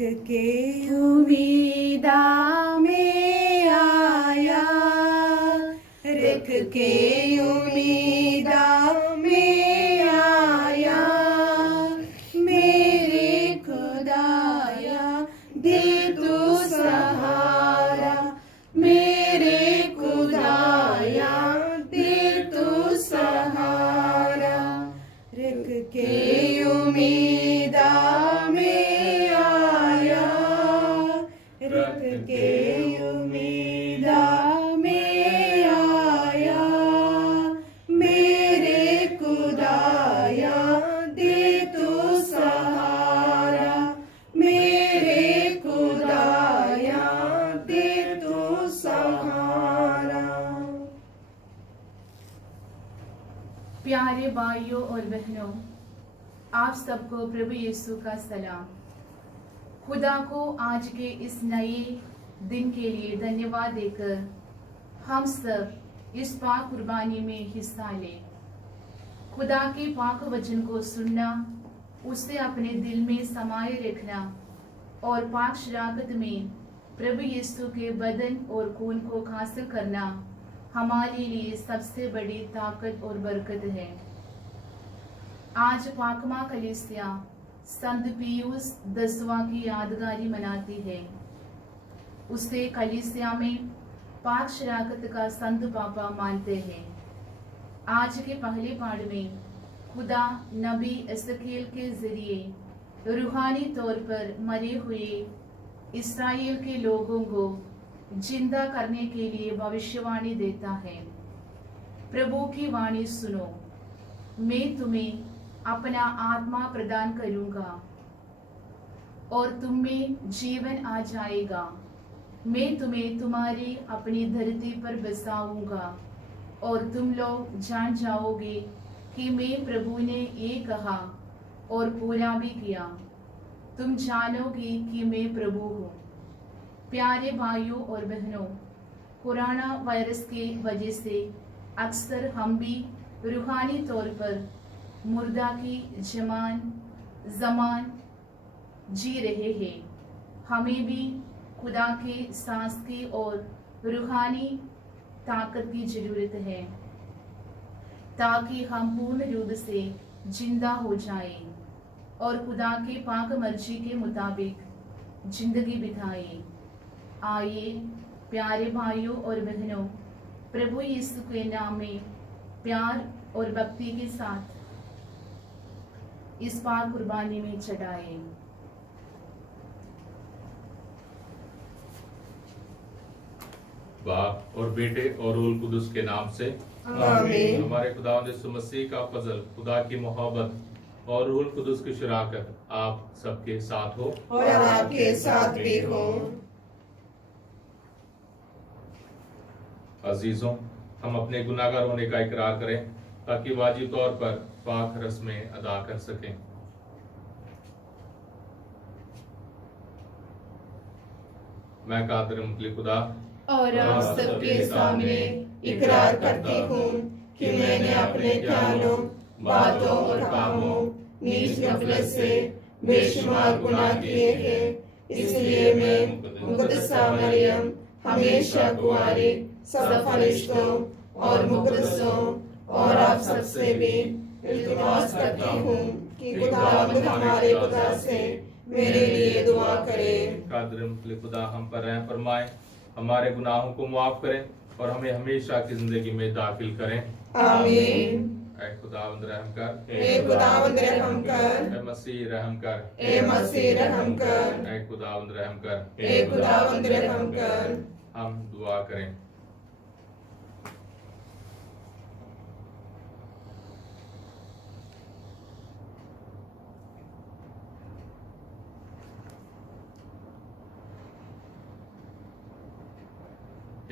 के उम्मीदा में आया, रख के उम्मीदा में आया, मेरे खुदाया दे तू सहारा, मेरे खुदाया दे तू सहारा, रख के उम्मीदा में आया, रख के उम्मीदा में आया, मेरे खुदाया दे तू सहारा, मेरे खुदाया दे तू सहारा। प्यारे भाइयों और बहनों, आप सबको प्रभु यीशु का सलाम। खुदा को आज के इस नए दिन के लिए धन्यवाद देकर हम सब इस पाक कुर्बानी में हिस्सा लें। खुदा के पाक वचन को सुनना, उसे अपने दिल में समाये रखना और पाक शराकत में प्रभु यीशु के बदन और खून को हासिल करना हमारे लिए सबसे बड़ी ताकत और बरकत है। आज पाकमा कलीसिया संत पियूस 10वां की यादगारी मनाती है। उसे कलीसिया में पाक शराकत का संत पापा मानते हैं। आज के पहले पाठ में खुदा नबी एसकीएल के जरिए रूहानी तौर पर मरे हुए इस्राएल के लोगों को जिंदा करने के लिए भविष्यवाणी देता है। प्रभु की वाणी सुनो, मैं तुम्हें अपना आत्मा प्रदान करूंगा और तुम में जीवन आ जाएगा। मैं तुम्हें तुम्हारी अपनी धरती पर बसाऊंगा और तुम लोग जान जाओगे कि मैं प्रभु ने ये कहा और पूरा भी किया। तुम जानोगे कि मैं प्रभु हूँ। प्यारे भाइयों और बहनों, कोरोना वायरस के वजह से अक्सर हम भी रूहानी तौर पर मुर्दा की जमान जी रहे हैं। हमें भी खुदा के सांस की और रूहानी ताकत की जरूरत है ताकि हम पूर्ण रूप से जिंदा हो जाएं और खुदा के पाक मर्जी के मुताबिक जिंदगी बिताएं। आइए प्यारे भाइयों और बहनों, प्रभु यीशु के नाम में प्यार और भक्ति के साथ इस पाक कुर्बानी में चढ़ाएं। बाप और बेटे और रूह कुदुस के नाम से आमीन। हमारे खुदावंद यीशु मसीह का फजल, खुदा की मोहब्बत और रूह कुदुस की शराकत आप सबके साथ हो और आपके साथ भी हो। अजीजों, हम अपने गुनाहगार होने का इकरार करें ताकि वाजिब तौर पर पाक रस्में अदा कर सकें। मैं कादिर मुतलक खुदा और आप सबके सामने इकरार करती हूँ कि मैंने अपने ख्यालों, बातों और कामों नीच गफलत से बेशुमार गुनाह किए हैं। इसलिए मैं मुक़द्दसा मरियम, हमेशा कुंवारी, सब फरिश्तों और मुक़द्दसों और आप सबसे भी इल्तिमास करती हूँ कि खुदावंद हमारे खुदा से मेरे लिए दुआ करें। कादिर मुतलक खुदा हम पर रहम फरमाए, हमारे गुनाहों को माफ करें और हमें हमेशा की जिंदगी में दाखिल करें। आमीन। ऐ खुदावंद रहम कर, ए खुदावंद रहम कर, ऐ मसीह रहम कर, ए मसीह रहम कर, ऐ खुदावंद रहम कर। ए खुदावंद रहम कर। हम दुआ करें।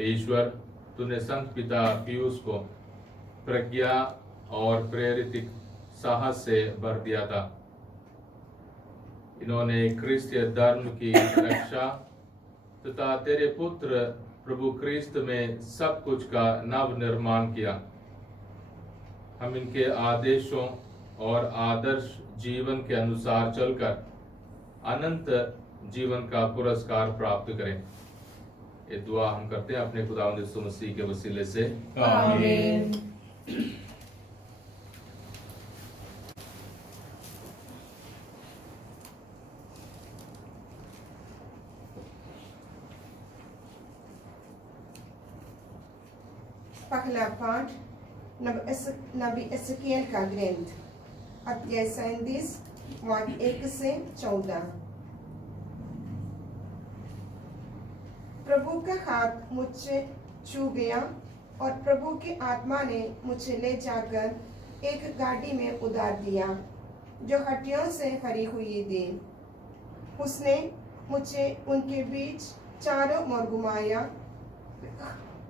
ईश्वर, तूने संत पिता पीयूष को प्रज्ञा और प्रेरित साहस से भर दिया था। इन्होंने क्रिस्तीय धर्म की रक्षा तथा तेरे पुत्र प्रभु क्रिस्त में सब कुछ का नव निर्माण किया। हम इनके आदेशों और आदर्श जीवन के अनुसार चलकर अनंत जीवन का पुरस्कार प्राप्त करें। ये दुआ हम करते हैं अपने खुदावंद यीशु मसीह के वसीले से, आमीन। पहला पाठ नबी एसकीएल का ग्रंथ, अध्याय 37 वाक्य 1 से 14। प्रभु का हाथ मुझसे छू गया और प्रभु की आत्मा ने मुझे ले जाकर एक गाड़ी में उतार दिया जो हड्डियों से भरी हुई थी। उसने मुझे उनके बीच चारों ओर घुमाया।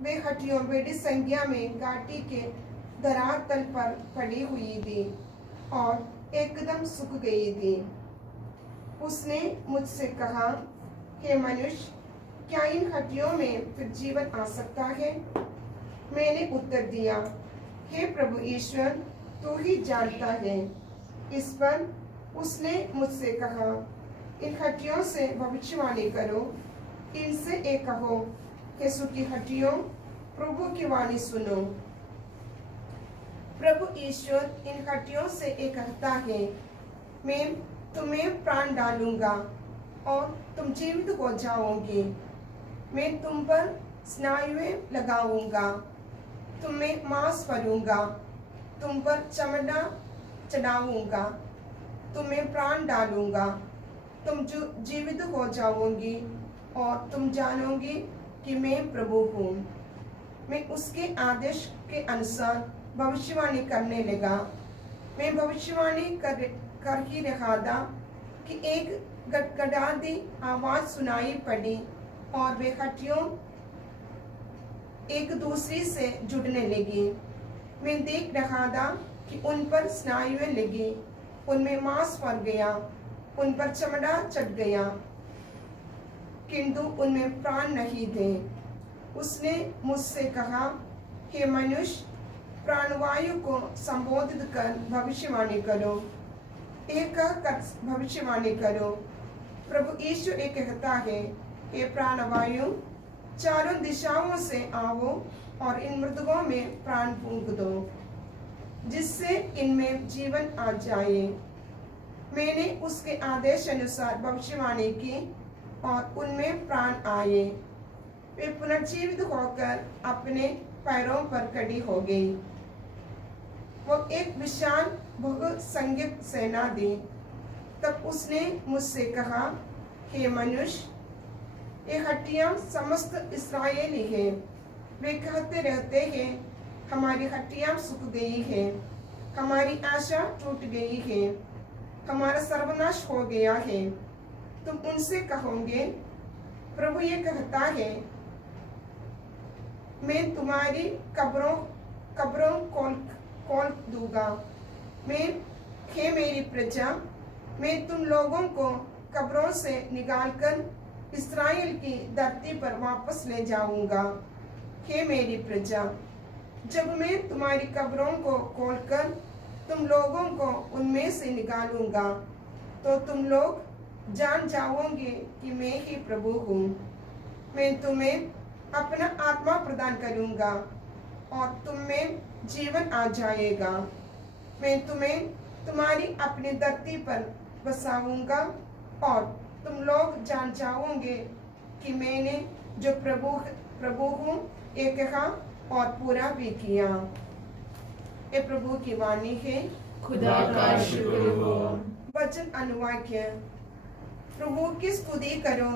वे हड्डियों बड़ी संख्या में गाड़ी के धरातल पर पड़ी हुई थी और एकदम सूख गई थी। उसने मुझसे कहा, हे मनुष्य, क्या इन हड्डियों में फिर जीवन आ सकता है? मैंने उत्तर दिया, हे प्रभु ईश्वर, तू ही जानता है। इस पर उसने मुझसे कहा, इन हड्डियों से भविष्यवाणी करो। इनसे एक कहो, यीशु की हड्डियों, प्रभु की वाणी सुनो। प्रभु ईश्वर इन हड्डियों से एक कहता है, मैं तुम्हें प्राण डालूंगा और तुम जीवित हो जाओगे। मैं तुम पर स्नायुएं लगाऊंगा, तुम्हें मांस भरूंगा, तुम पर चमड़ा चढ़ाऊंगा, तुम्हें प्राण डालूंगा, तुम जीवित हो जाओगी और तुम जानोगी कि मैं प्रभु हूँ। मैं उसके आदेश के अनुसार भविष्यवाणी करने लगा। मैं भविष्यवाणी कर ही रहा था कि एक गड़गड़ाती आवाज सुनाई पड़ी और वे हड्डियों एक दूसरी से जुड़ने लगी। मैं देख रहा था कि उन पर स्नायुएं लगी, उनमें मांस भर गया, उन पर चमड़ा चढ़ गया, किंतु उनमें प्राण नहीं थे। उसने मुझसे कहा, हे मनुष्य, प्राणवायु को संबोधित कर भविष्यवाणी करो। एक कहकर भविष्यवाणी करो, प्रभु ईश्वर एक कहता है, हे प्राणवायु, चारों दिशाओं से आओ और इन मृतकों में प्राण फूंक दो, जिससे इनमें जीवन आ जाए। मैंने उसके आदेश अनुसार भविष्यवाणी की और उनमें प्राण आए। वे पुनर्जीवित होकर अपने पैरों पर खड़ी हो गई। वो एक विशाल बहुसंख्यक सेना थी। तब उसने मुझसे कहा, हे मनुष्य, ये हड्डियां समस्त इस्राएली हैं। वे कहते रहते हैं, हमारी हड्डियां सूख गई है, हमारी आशा टूट गई है, हमारा सर्वनाश हो गया है। तुम उनसे कहोगे, प्रभु ये कहता है, मैं तुम्हारी कब्रों खोल दूंगा। हे मेरी प्रजा, मैं तुम लोगों को कब्रों से निकालकर इस्राएल की धरती पर वापस ले जाऊंगा। हे मेरी प्रजा, जब मैं तुम्हारी कब्रों को खोलकर तुम लोगों को उनमें से निकालूंगा, तो तुम लोग जान जाओगे कि मैं ही प्रभु हूँ। मैं तुम्हें अपना आत्मा प्रदान करूंगा और तुम में जीवन आ जाएगा। मैं तुम्हें तुम्हारी अपनी धरती पर बसाऊंगा और तुम लोग जान जाओगे कि मैंने जो प्रभु हूँ ये कहा और पूरा भी किया। ये प्रभु की वाणी है। खुदा का शुक्र हो। वचन अनुवाक्य। प्रभु की स्तुति करो,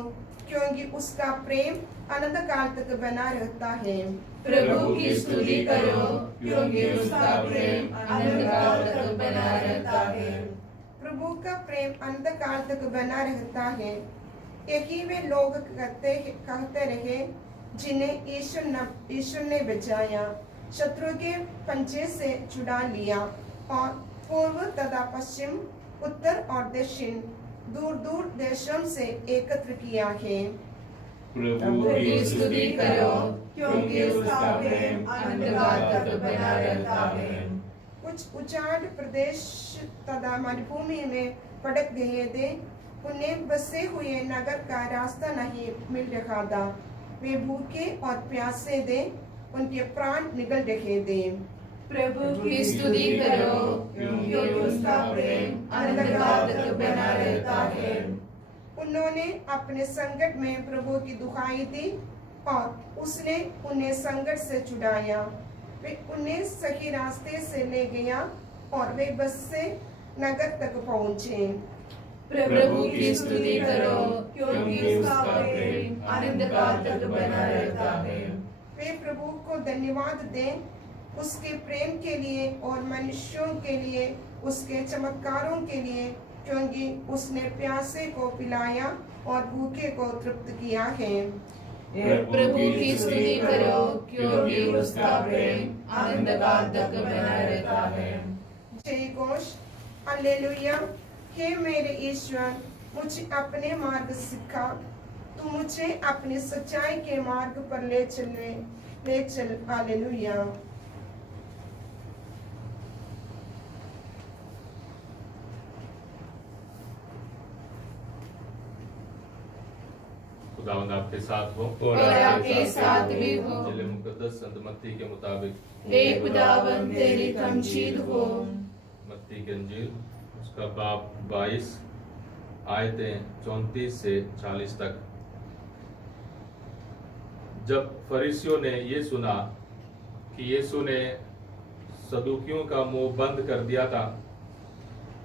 क्योंकि उसका प्रेम अनंत काल तक बना रहता है। प्रभु की स्तुति करो, क्योंकि उसका प्रेम अनंत काल तक बना रहता है। प्रभु का प्रेम अनंत काल तक बना रहता है। यही वे लोग कहते रहे जिन्हें ईश्वर ने बचाया, शत्रु के पंजे से छुड़ा लिया और पूर्व तथा पश्चिम, उत्तर और दक्षिण, दूर दूर देशों से एकत्र किया है। प्रभु की स्तुति करो, क्योंकि उसका प्रेम अनंत काल तक बना रहता है। कुछ उजाड़ प्रदेश तथा मरुभूमि में भटक गए थे, उन्हें बसे हुए नगर का रास्ता नहीं मिल रहा था। वे भूखे और प्यासे थे, उनके प्राण निकल रहे थे। प्रभु की स्तुति करो, क्योंकि उसका प्रेम अनंतकाल तक बना रहता है। उन्होंने अपने संकट में प्रभु की दुहाई दी और उसने उन्हें संकट से छुड़ाया। वे उन्हें सही रास्ते से ले गया और वे बस से नगर तक पहुंचे। प्रभु की स्तुति करो, क्योंकि उसका प्रेम अनंतकाल तक बना रहता है। वे प्रभु को धन्यवाद दें उसके प्रेम के लिए और मनुष्यों के लिए, उसके चमत्कारों के लिए, क्योंकि उसने प्यासे को पिलाया और भूखे को तृप्त किया है। प्रभु की स्तुति करो, क्योंकि उसका प्रेम अनंतकाल तक बना रहता है। जय घोष, हालेलुया। हे मेरे ईश्वर, मुझे अपने मार्ग सिखा, तू मुझे अपनी सच्चाई के मार्ग पर ले चल। हालेलुया। खुदावंद आपके साथ हो और आपके साथ भी हो। इंजील मुकद्दस संत मत्ती के मुताबिक। हे खुदावंद तेरी तमजीद हो। मत्ती के इंजील उसका बाब 22 आयतें 34 से 40 तक। जब फरीसियों ने ये सुना कि यीशु ने सदूकियों का मुंह बंद कर दिया था,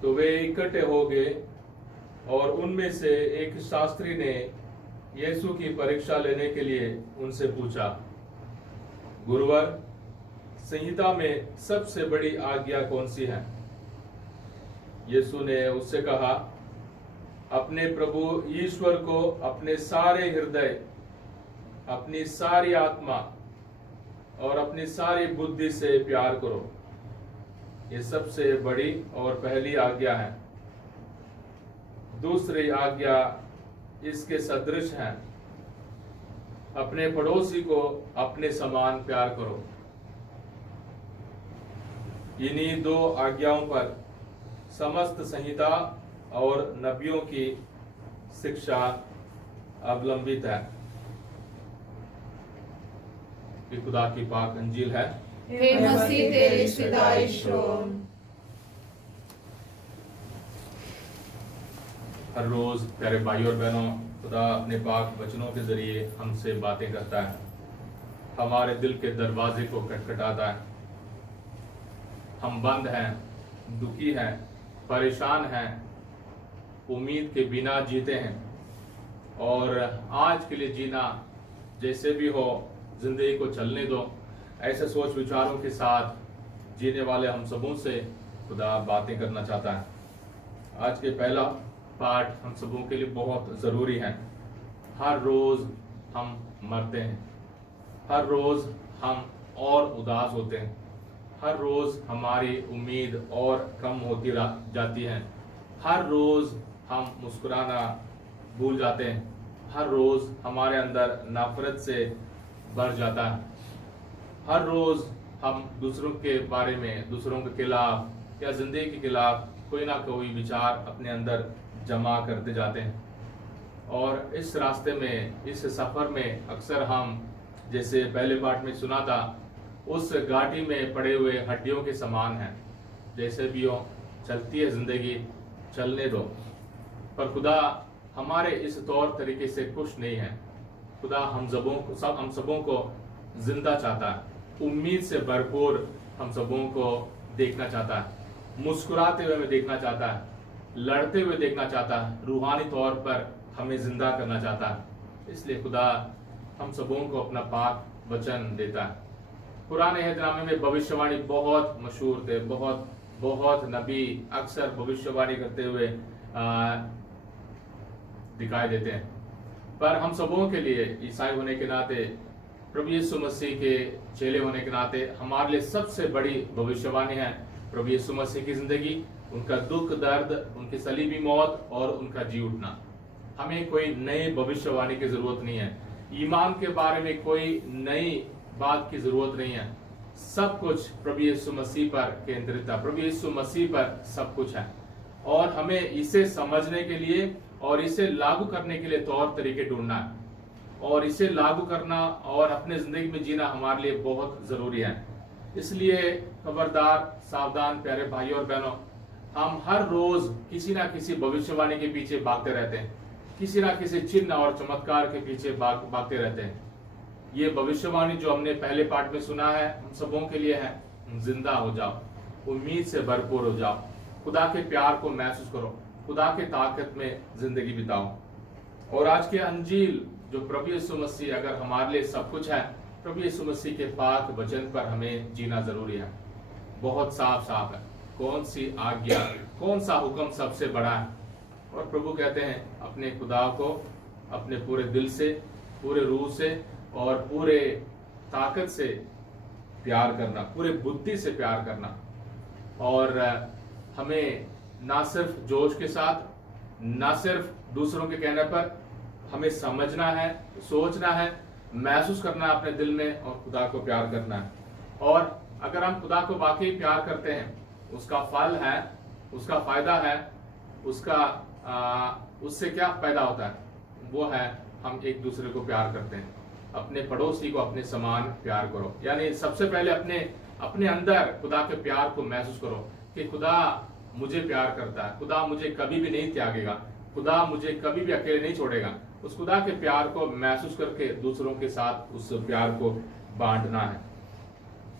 तो वे इकट्ठे हो गए और उनमें से एक शास्त्री ने यीशु की परीक्षा लेने के लिए उनसे पूछा, गुरुवर, संहिता में सबसे बड़ी आज्ञा कौन सी है? यीशु ने उससे कहा, अपने प्रभु ईश्वर को अपने सारे हृदय, अपनी सारी आत्मा और अपनी सारी बुद्धि से प्यार करो। ये सबसे बड़ी और पहली आज्ञा है। दूसरी आज्ञा इसके सदृश है, अपने पड़ोसी को अपने समान प्यार करो। इन्हीं दो आज्ञाओं पर समस्त संहिता और नबियों की शिक्षा अवलंबित है। ये खुदा की पाक अंजील है। हे मसीह तेरी सदाइश हो। हर रोज प्यारे भाई और बहनों, खुदा अपने पाक वचनों के जरिए हमसे बातें करता है, हमारे दिल के दरवाजे को खटखटाता है। हम बंद हैं, दुखी हैं, परेशान हैं, उम्मीद के बिना जीते हैं और आज के लिए जीना जैसे भी हो, जिंदगी को चलने दो, ऐसे सोच विचारों के साथ जीने वाले हम सबों से खुदा बातें करना चाहता है। आज के पहला पाठ हम सबों के लिए बहुत ज़रूरी है। हर रोज़ हम मरते हैं, हर रोज़ हम और उदास होते हैं, हर रोज़ हमारी उम्मीद और कम होती जाती है, हर रोज़ हम मुस्कुराना भूल जाते हैं, हर रोज़ हमारे अंदर नफरत से भर जाता है, हर रोज़ हम दूसरों के बारे में, दूसरों के खिलाफ या ज़िंदगी के खिलाफ कोई ना कोई विचार अपने अंदर जमा करते जाते हैं। और इस रास्ते में, इस सफ़र में अक्सर हम, जैसे पहले पाठ में सुना था, उस घाटी में पड़े हुए हड्डियों के समान हैं। जैसे भी हो, चलती है ज़िंदगी, चलने दो। पर खुदा हमारे इस तौर तरीके से खुश नहीं है। खुदा हम सबों को जिंदा चाहता है, उम्मीद से भरपूर हम सबों को देखना चाहता है, मुस्कुराते हुए हमें देखना चाहता है, लड़ते हुए देखना चाहता है, रूहानी तौर पर हमें जिंदा करना चाहता है। इसलिए खुदा हम सबों को अपना पाक वचन देता है। पुराने अहदनामे में भविष्यवाणी बहुत मशहूर थे, बहुत नबी अक्सर भविष्यवाणी करते हुए दिखाई देते हैं। पर हम सबों के लिए, ईसाई होने के नाते, प्रभु यीशु मसीह के चेले होने के नाते, हमारे लिए सबसे बड़ी भविष्यवाणी है प्रभु यीशु मसीह की जिंदगी, उनका दुख दर्द, उनकी सलीबी मौत और उनका जी उठना। हमें कोई नई भविष्यवाणी की जरूरत नहीं है, ईमान के बारे में कोई नई बात की जरूरत नहीं है। सब कुछ प्रभु यीशु मसीह पर केंद्रित है, प्रभु यीशु मसीह पर सब कुछ है। और हमें इसे समझने के लिए और इसे लागू करने के लिए तौर तरीके ढूंढना है, और इसे लागू करना और अपने जिंदगी में जीना हमारे लिए बहुत जरूरी है। इसलिए खबरदार, सावधान प्यारे भाइयों और बहनों, हम हर रोज किसी ना किसी भविष्यवाणी के पीछे भागते रहते हैं, किसी ना किसी चिन्ह और चमत्कार के पीछे भागते रहते हैं। ये भविष्यवाणी जो हमने पहले पाठ में सुना है, हम सबों के लिए है, जिंदा हो जाओ, उम्मीद से भरपूर हो जाओ, खुदा के प्यार को महसूस करो, खुदा के ताकत में जिंदगी बिताओ। और आज के अंजील जो प्रभु यीशु मसीह अगर हमारे लिए सब कुछ है, प्रभु यीशु मसीह के पाक वचन पर हमें जीना जरूरी है। बहुत साफ साफ है कौन सी आज्ञा, कौन सा हुक्म सबसे बड़ा है। और प्रभु कहते हैं अपने खुदा को अपने पूरे दिल से, पूरे रूह से और पूरे ताकत से प्यार करना, पूरे बुद्धि से प्यार करना। और हमें ना सिर्फ जोश के साथ, ना सिर्फ दूसरों के कहने पर, हमें समझना है, सोचना है, महसूस करना है अपने दिल में और खुदा को प्यार करना है। और अगर हम खुदा को वाकई प्यार करते हैं, उसका फल है, उसका फायदा है, उससे क्या पैदा होता है, वो है हम एक दूसरे को प्यार करते हैं। अपने पड़ोसी को अपने समान प्यार करो, यानी सबसे पहले अपने अंदर खुदा के प्यार को महसूस करो कि खुदा मुझे प्यार करता है, खुदा मुझे कभी भी नहीं त्यागेगा, खुदा मुझे कभी भी अकेले नहीं छोड़ेगा। उस खुदा के प्यार को महसूस करके दूसरों के साथ उस प्यार को बांटना है।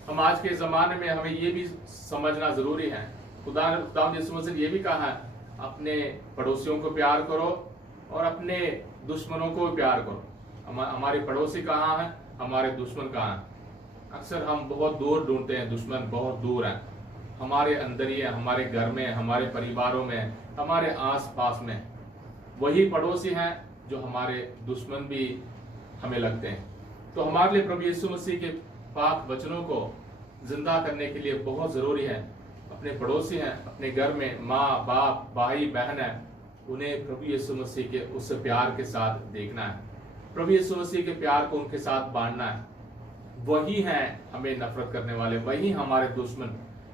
हम आज के जमाने में हमें ये भी समझना जरूरी है, खुदा यीशु मसीह ने ये भी कहा है, अपने पड़ोसियों को प्यार करो और अपने दुश्मनों को प्यार करो। हमारे पड़ोसी कहाँ हैं, हमारे दुश्मन कहाँ हैं। अक्सर हम बहुत दूर ढूंढते हैं, दुश्मन बहुत दूर है, हमारे अंदर ही है, हमारे घर में, हमारे परिवारों में, हमारे आस पास में। वही पड़ोसी हैं जो हमारे दुश्मन भी हमें लगते हैं। तो हमारे लिए प्रभु यीशु मसीह के पाक वचनों को जिंदा करने के लिए बहुत जरूरी है, अपने पड़ोसी हैं, अपने घर में माँ बाप भाई बहन है, उन्हें प्रभु यीशु मसीह के उस प्यार के साथ देखना है, प्रभु यीशु मसीह के प्यार को उनके साथ बांटना है। वही हैं हमें नफरत करने वाले, वही हमारे दुश्मन,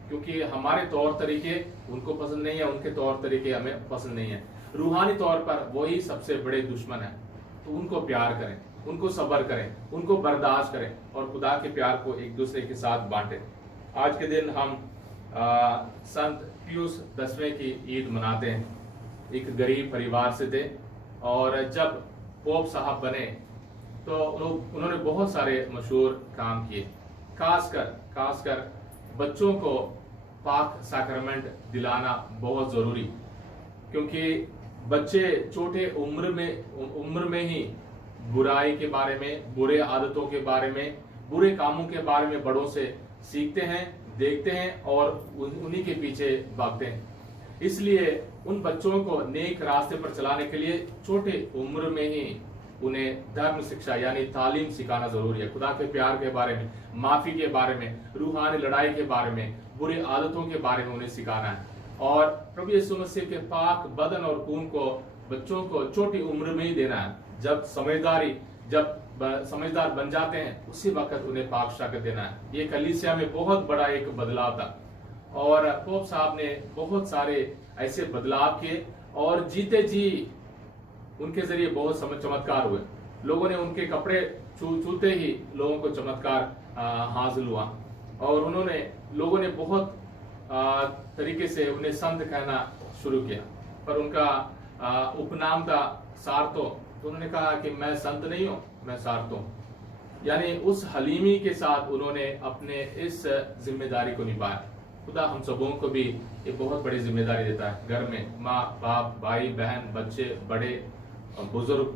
क्योंकि हमारे तौर तरीके उनको पसंद नहीं है, उनके तौर तरीके हमें पसंद नहीं है। रूहानी तौर पर वही सबसे बड़े दुश्मन है। तो उनको प्यार करें, उनको सब्र करें, उनको बर्दाश्त करें और खुदा के प्यार को एक दूसरे के साथ बांटें। आज के दिन हम संत पियूस 10वें की ईद मनाते हैं। एक गरीब परिवार से थे और जब पोप साहब बने तो उन्होंने बहुत सारे मशहूर काम किए, खासकर बच्चों को पाक साक्रमेंट दिलाना बहुत जरूरी, क्योंकि बच्चे छोटे उम्र में ही बुराई के बारे में, बुरे आदतों के बारे में, बुरे कामों के बारे में बड़ों से सीखते हैं, देखते हैं और उन्हीं के पीछे भागते हैं। इसलिए उन बच्चों को नेक रास्ते पर चलाने के लिए छोटे उम्र में ही उन्हें धर्म शिक्षा यानी तालीम सिखाना जरूरी है। खुदा के प्यार के बारे में, माफी के बारे में, रूहानी लड़ाई के बारे में, बुरी आदतों के बारे में उन्हें सिखाना है। और प्रभु यीशु मसीह के पाक बदन और खून को बच्चों को छोटी उम्र में ही देना है। जब समझदार बन जाते हैं उसी वक्त उन्हें पाक शक्ति देना है। ये कलीसिया में बहुत बड़ा एक बदलाव था और पोप साहब ने बहुत सारे ऐसे बदलाव किए और जीते जी उनके जरिए बहुत चमत्कार हुए। लोगों ने उनके कपड़े छूते ही लोगों को चमत्कार हासिल हुआ और लोगों ने बहुत तरीके से उन्हें संत कहना शुरू किया। पर उनका उपनाम था सारतो, तो उन्होंने कहा कि मैं संत नहीं हूं, मैं सारतो हूं। यानी उस हलीमी के साथ उन्होंने अपने इस जिम्मेदारी को निभाया। खुदा हम सबों को भी एक बहुत बड़ी जिम्मेदारी देता है। घर में माँ बाप, भाई बहन, बच्चे, बड़े बुजुर्ग,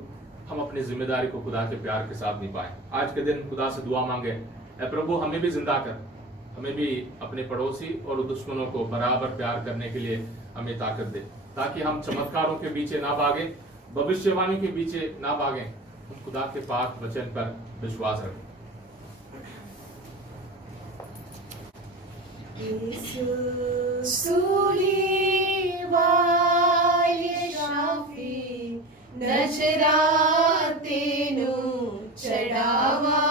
हम अपनी जिम्मेदारी को खुदा के प्यार के साथ निभाएं। आज के दिन खुदा से दुआ मांगे, ऐ प्रभु हमें भी जिंदा कर, हमें भी अपने पड़ोसी और दुश्मनों को बराबर प्यार करने के लिए हमें ताकत दे, ताकि हम चमत्कारों के पीछे ना भागें, भविष्यवाणी के पीछे ना भागें, हम खुदा के पाक वचन पर विश्वास रखें। नजरातेनु चढ़ावा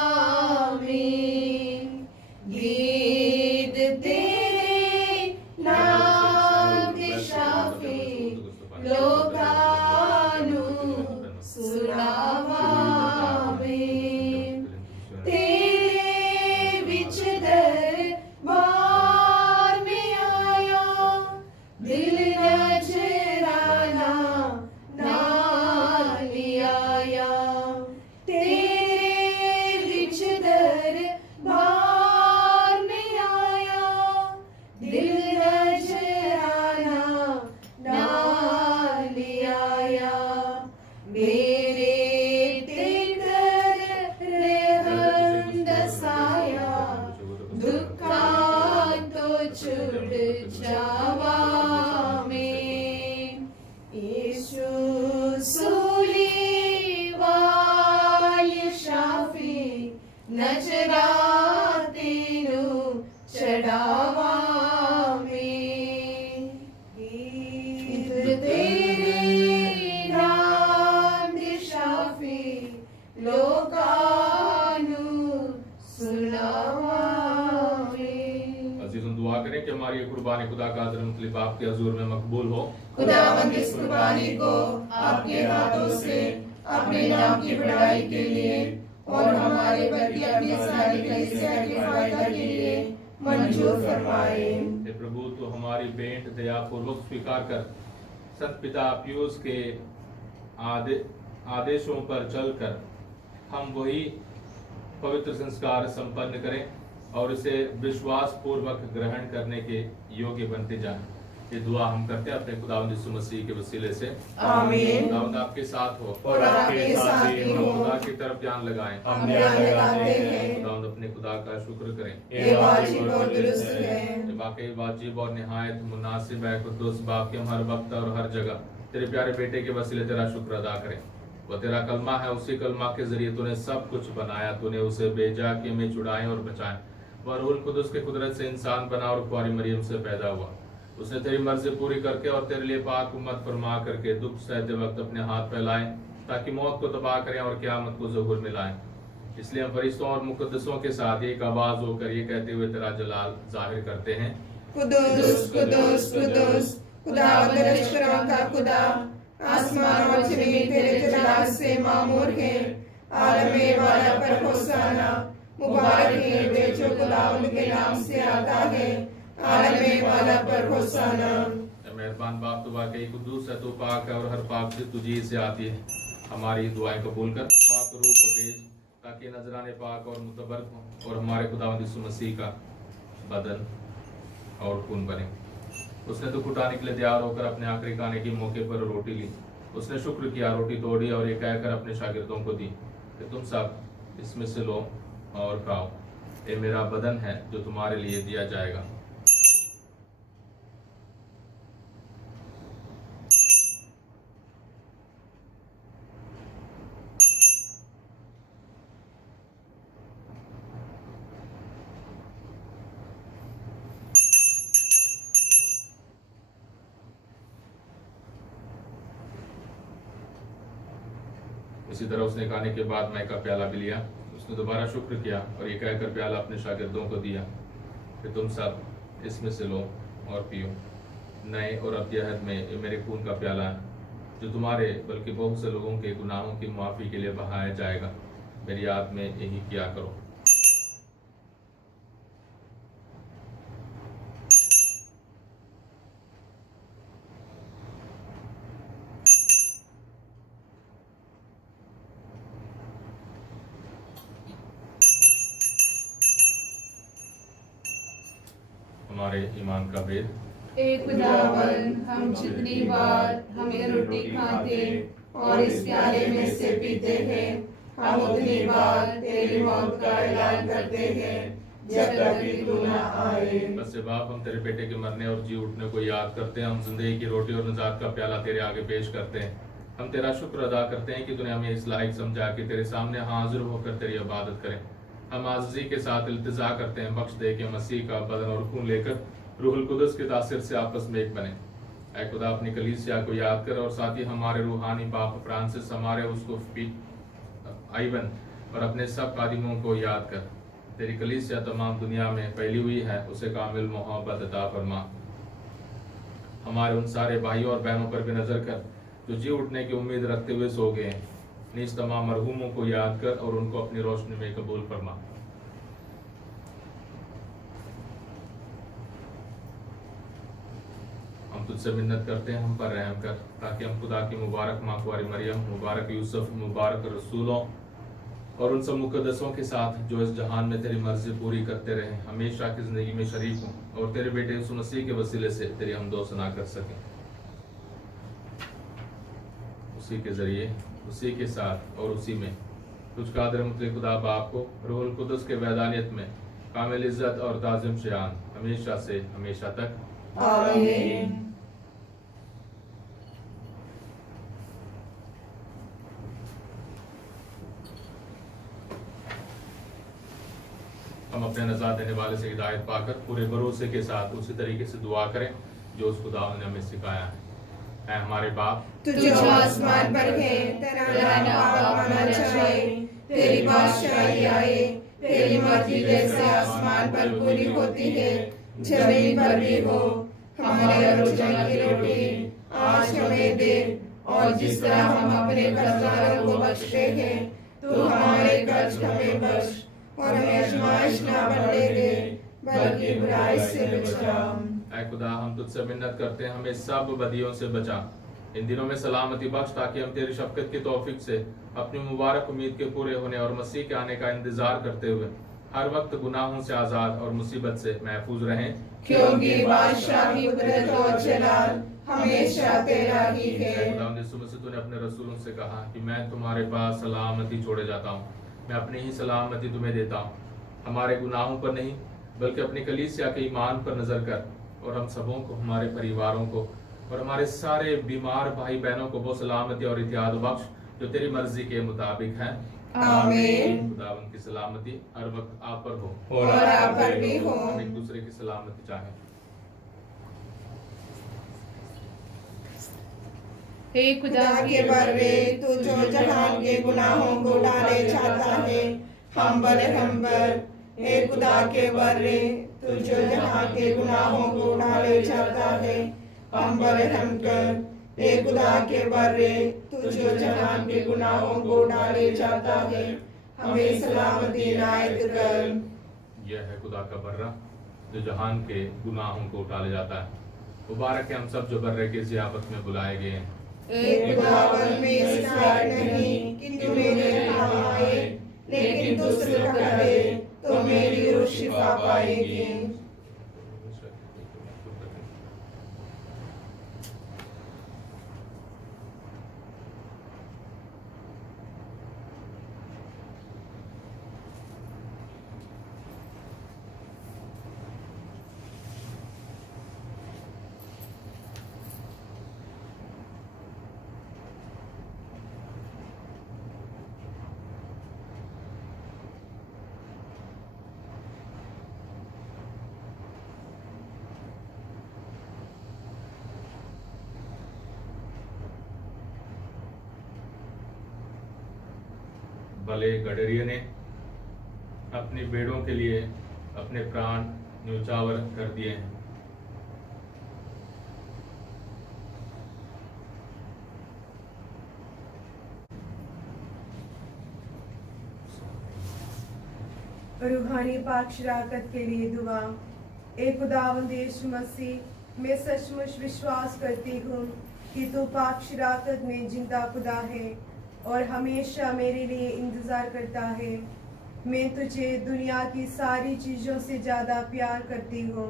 में गीत तेरे नाम के शाफी लोगा में तेरे विच दरबार में आया दिल नजराना नाल आया तेरे विच दरबार में आया दिल नजराना नाल आया मेरे ते कर रहम दसाया दुखा तो छुट जावा में यीशु सूली वाले शाफी नजराते नु चढ़ावा में गीत तेरे नाम दे शाफी लोकानु सुनावा में। अजीज़ों, दुआ करें कि हमारी ये कुर्बानी खुदा का हज़रत मुतलिब आपके हजूर में मकबूल हो। खुदावंद इस कुर्बानी को आपके हाथों से अपने नाम की बड़ाई के लिए और हमारे बल्कि अपनी सारी कलीसिया के फायदा के लिए मंजूर फरमाए। हे प्रभु, तो हमारी भेंट दया पूर्वक स्वीकार कर संत पिता पियूस के आदेशों पर चलकर हम वही पवित्र संस्कार संपन्न करें और इसे विश्वास पूर्वक ग्रहण करने के योग्य बनते जाएं। ये दुआ हम करते हैं अपने खुदावंद यीशु मसीह के वसीले से। आमीन। खुदावंद आपके साथ हो और आपके साथ भी हो। खुदा की तरफ ध्यान लगाएं। हम ध्यान लगाते हैं। खुदावंद अपने खुदा का शुक्र करें। ये वाजिब और दुरुस्त है। ये वाकई वाजिब और निहायत मुनासिब है कुद्दूस बाप के हम हर वक्त और हर जगह तेरे प्यारे बेटे के वसीले तेरा शुक्र अदा करें। वो तेरा कलमा है, उसी कलमा के जरिए तूने सब कुछ बनाया, तूने उसे भेजा कि हमें छुड़ाएं और बचाएं। वह रूहुल कुदुस के कुदरत से इंसान बना और कुंवारी मरियम से पैदा हुआ। उसने तेरी मर्जी पूरी करके और तेरे लिए पाक उम्मत फरमा करके दुख सहते वक्त अपने हाथ फैलाए ताकि मौत को तबाह करें और क़यामत को ज़हूर में लाएं। इसलिए हम फरिश्तों और मुक़द्दसों के साथ एक आवाज होकर ये कहते हुए तेरा जलाल जाहिर करते हैं, कुदूस कुदूस कुदूस खुदावंद लश्करों का खुदा, आसमान और जमीन तेरे जलाल से मामूर है। आलमे वाला पर होसाना, मुबारक है वे जो खुदावंद के नाम से आता है। आलमे वाला पर होसाना। मेहरबान बाप, तो वाकई कुद्दूस है, तो पाक है और हर पाक से तुझी से आती है। हमारी दुआएं कबूल कर, पाक रूह को भेज ताकि नजराने पाक और मुतबरक हो और हमारे खुदावंद यीशु मसीह का बदन और खून बने। उसने तो कुटाने के लिए तैयार होकर अपने आखिरी खाने के मौके पर रोटी ली। उसने शुक्र किया, रोटी तोड़ी और ये कहकर अपने शागिर्दों को दी कि तुम सब इसमें से लो और खाओ, ये मेरा बदन है जो तुम्हारे लिए दिया जाएगा। इसी तरह उसने खाने के बाद मैं का प्याला भी लिया। उसने दोबारा शुक्र किया और ये कहकर प्याला अपने शागिर्दों को दिया कि तुम सब इसमें से लो और पियो। नए और अब्दी अहद में ये मेरे खून का प्याला है जो तुम्हारे बल्कि बहुत से लोगों के गुनाहों की माफ़ी के लिए बहाया जाएगा। मेरी याद में यही किया करो। हमारे ईमान का भेद। ए खुदावन, हम जितनी बार हमें रोटी खाते और इस प्याले में से पीते हैं, हम उतनी बार तेरी मौत का ऐलान करते हैं जब तक कि तू न आए। बस से बाप, हम तेरे बेटे के मरने और जी उठने को याद करते हैं। हम जिंदगी की रोटी और निजात का प्याला तेरे आगे पेश करते हैं। हम तेरा शुक्र अदा करते हैं कि तूने हमें इस लायक समझा कि तेरे सामने हाजिर होकर तेरी इबादत करें। हम आज़ी के साथ इल्तिजा करते हैं, बख्श दे के मसीह का बदन और खून लेकर रूहुल कुदस के तासीर से आपस में एक बने। ऐ खुदा, अपनी कलीसिया को याद कर और साथ ही हमारे रूहानी बाप फ्रांसिस, हमारे उसको आइवन और अपने सब खादिमों को याद कर। तेरी कलीसिया तमाम दुनिया में फैली हुई है, उसे कामिल मोहब्बत अता फरमा। हमारे उन सारे भाइयों और बहनों पर भी नजर कर जो जी उठने की उम्मीद रखते हुए सो गए हैं। नीज तमाम मरहूमों को याद कर और उनको अपनी रोशनी में कबूल फरमा। हम तुझसे मिन्नत करते हैं, हम पर रहम कर, ताकि हम खुदा की मुबारक माँ कुंवारी मरियम, मुबारक यूसुफ, मुबारक रसूलों और उन सब मुकद्दसों के साथ जो इस जहान में तेरी मर्जी पूरी करते रहे, हमेशा की जिंदगी में शरीक हों और तेरे बेटे यीशु मसीह के वसीले से तेरी हमदो सना कर सकें। उसी के जरिए, उसी के साथ और उसी में तुझ कादिर मुतलक खुदा बाप को रूहुल कुदस के वैदानियत में कामिल इज्जत और ताज़िम शान हमेशा से हमेशा तक। आमीन। हम अपने नजात देने वाले से हिदायत पाकर पूरे भरोसे के साथ उसी तरीके से दुआ करें जो उस खुदा ने हमें सिखाया है। ऐ हमारे बाप तू जो आसमान पर है, तेरा नाम आना चाहिए, तेरी बादशाही आए, तेरी मर्जी जैसे आसमान पर पूरी होती है जमीन पर भी हो। हमारे रोजाना की रोटी आज हमें दे, और जिस तरह हम अपने कर्जदारों को बख्शते हैं, तू हमारे कर्ज हमें बख्श, और हमें आजमाइश न बनने दे, बल्कि बुराई से बचा। ऐ खुदा, हम तुझसे मिन्नत करते हैं, हमें सब बदियों से बचा, इन दिनों में सलामती बख्श, ताकि हम तेरी शफकत की तौफीक से अपनी मुबारक उम्मीद के पूरे होने और मसीह के आने का इंतजार करते हुए हर वक्त गुनाहों से आजाद और मुसीबत से महफूज रहें, क्योंकि बादशाह की कुदरत और जलाल हमेशा तेरा ही है। खुदा यीशु मसीह तूने अपने रसूलों से कहा कि मैं तुम्हारे पास सलामती छोड़े जाता हूँ, मैं अपनी ही सलामती तुम्हें देता हूँ। हमारे गुनाहों पर नहीं बल्कि अपनी कलीसिया के ईमान पर नजर कर, और हम सबों को, हमारे परिवारों को और हमारे सारे बीमार भाई बहनों को वो सलामती और इत्याद बख्श जो तेरी मर्जी के मुताबिक है। आमीन। खुदा उनकी सलामती हर वक्त आप पर हो और आप पर भी हो। हम एक दूसरे की सलामती चाहें। हे खुदा के बर्रे, तू जो जहान के गुनाहों को डाले चाहता है, हम पर। हे खुदा के बर्रे, तू जो जहां के गुनाहों को डाले चाहता है, हम कर। हे खुदा के बर्रे, तू जो जहां के गुनाहों को डाले चाहता है, हमें सलामती इनायत कर। यह है खुदा का बर्रा जो जहान के गुनाहों को टाले जाता है। मुबारक है हम सब जो बर्रे की ज़ियाफत में बुलाए गए हैं। हे खुदावन, मैं इस लायक नहीं कि तू मेरे यहाँ आए, लेकिन तू सिर्फ कह दे तो मेरी रूह शिफा पाएगी। भले गडरिये ने अपनी भेड़ों के लिए अपने प्राण न्यौछावर कर दिए हैं। रूहानी पाक शराकत के लिए दुआ। ए खुदावंद यीशु मसीह, मैं सचमुच विश्वास करती हूँ कि तू पाक शराकत में जिंदा खुदा है और हमेशा मेरे लिए इंतज़ार करता है। मैं तुझे दुनिया की सारी चीज़ों से ज़्यादा प्यार करती हूँ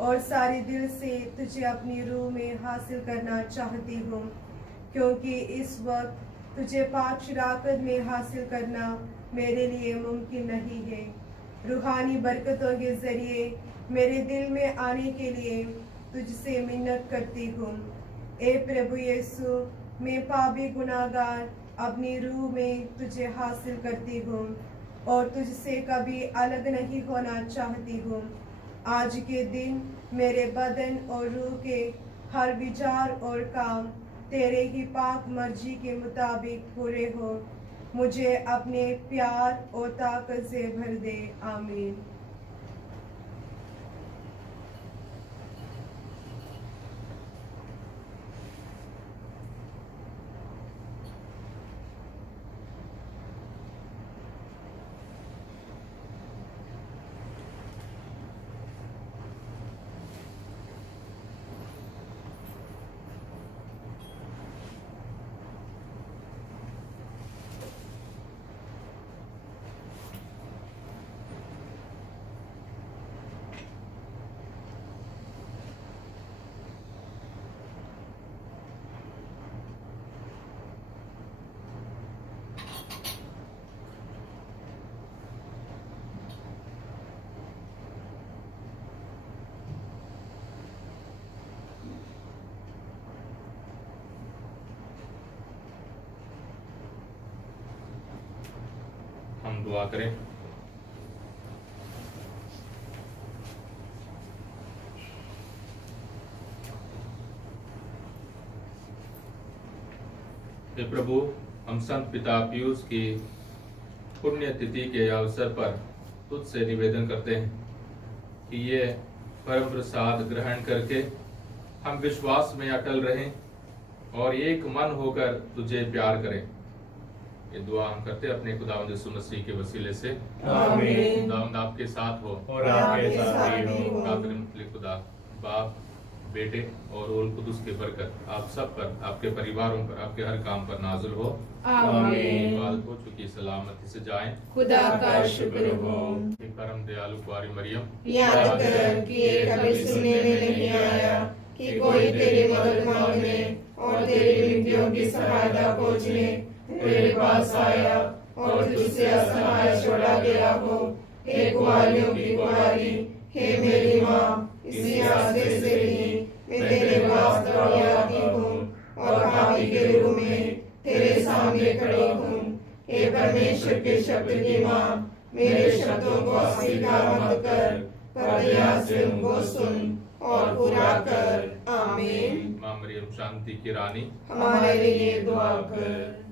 और सारे दिल से तुझे अपनी रूह में हासिल करना चाहती हूँ, क्योंकि इस वक्त तुझे पाक शराकत में हासिल करना मेरे लिए मुमकिन नहीं है। रूहानी बरकतों के ज़रिए मेरे दिल में आने के लिए तुझसे मिन्नत करती हूँ। ए प्रभु यीशु, मैं पापी गुनाहगार अपनी रूह में तुझे हासिल करती हूँ और तुझसे कभी अलग नहीं होना चाहती हूँ। आज के दिन मेरे बदन और रूह के हर विचार और काम तेरे ही पाक मर्जी के मुताबिक पूरे हो। मुझे अपने प्यार और ताकत से भर दे। आमीन। दुआ करें। हे प्रभु, हम संत पिता पीयूष की पुण्यतिथि के अवसर पर तुझसे निवेदन करते हैं कि ये परम प्रसाद ग्रहण करके हम विश्वास में अटल रहें और एक मन होकर तुझे प्यार करें। ये दुआ हम करते हैं अपने खुदावंद यीशु मसीह के वसीले से। आमीन। खुदावंद आपके साथ हो और आपके साथ भी हो। कादिर मुतलक खुदा, बाप, बेटे और रूह कुदुस की बरकत आप सब पर, आपके परिवारों पर, आपके हर काम पर नाज़िल हो। आमीन। इबादत हो चुकी सलामती से जाएं। खुदा का शुक्र हो। हे परम दयालु कुंवारी मरियम, याद कर कि ये कभी सुनने में नहीं आया कि कोई तेरी मदद मांगने और तेरी विनतियों की सहायता खोजने तेरे पास आया और तुझसे असहाय छोड़ा गया हो। हे कुंवारियों की कुंवारी, हे मेरी माँ, इसी आस्ते से ही मैं तेरे पास दौड़ी आती हूँ और पापी के रूप में तेरे सामने खड़ी हूँ। हे परमेश्वर के शब्द की माँ, मेरे शब्दों को अस्वीकार मत कर, पर दया से उनको सुन और पूरा कर। आमीन। माँ मरियम शांति की रानी, हमारे लिए दुआ कर।